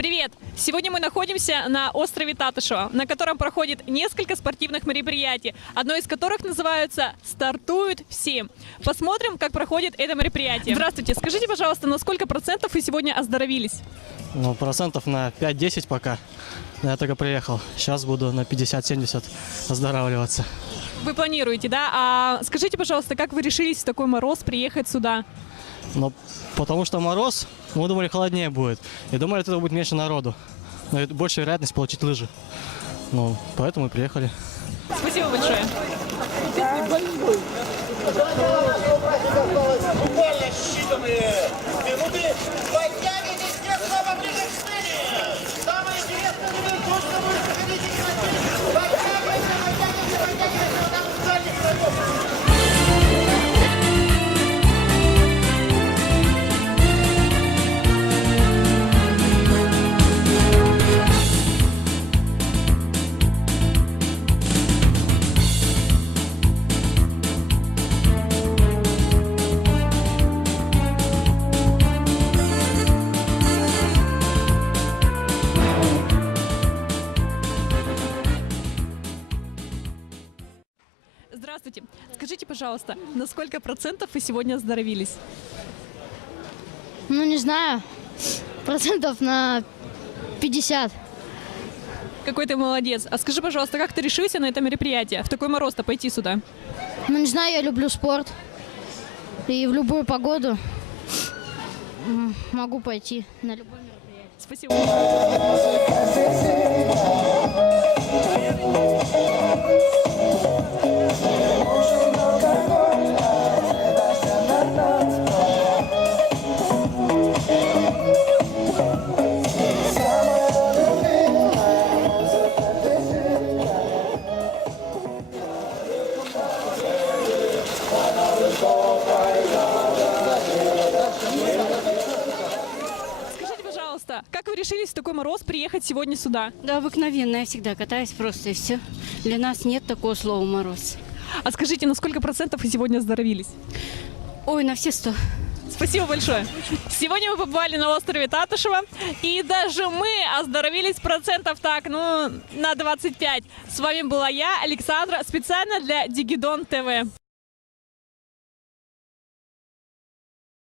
Привет! Сегодня мы находимся на острове Татышева, на котором проходит несколько спортивных мероприятий, одно из которых называется «Стартуют все». Посмотрим, как проходит это мероприятие. Здравствуйте, скажите, пожалуйста, на сколько процентов вы сегодня оздоровились? Ну, процентов на 5-10 пока. Я только приехал. Сейчас буду на 50-70 оздоравливаться. Вы планируете, да? А скажите, пожалуйста, как вы решились в такой мороз приехать сюда? Ну, потому что мороз, мы думали, холоднее будет. И думали, это будет меньше народу. Но это больше вероятность получить лыжи. Ну, поэтому и приехали. Спасибо большое. Буквально считанные минуты. Подтягивайтесь все снова ближе к сцене. Самое интересное, вы точно будете ходить и красить. Подтягивайтесь, вот там в дальних игроков. Здравствуйте. Скажите, пожалуйста, на сколько процентов вы сегодня оздоровились? Ну, не знаю, процентов на 50. Какой ты молодец. А скажи, пожалуйста, как ты решился на это мероприятие? В такой мороз-то пойти сюда? Ну, не знаю, я люблю спорт. И в любую погоду могу пойти на любое мероприятие. Спасибо. Скажите, пожалуйста, как вы решились в такой мороз приехать сегодня сюда? Да, обыкновенно, я всегда катаюсь просто и все. Для нас нет такого слова «мороз». А скажите, на сколько процентов вы сегодня оздоровились? Ой, на все 100. Спасибо большое. Сегодня мы побывали на острове Татышева, и даже мы оздоровились процентов так, ну, на 25. С вами была я, Александра, специально для Дигидон ТВ.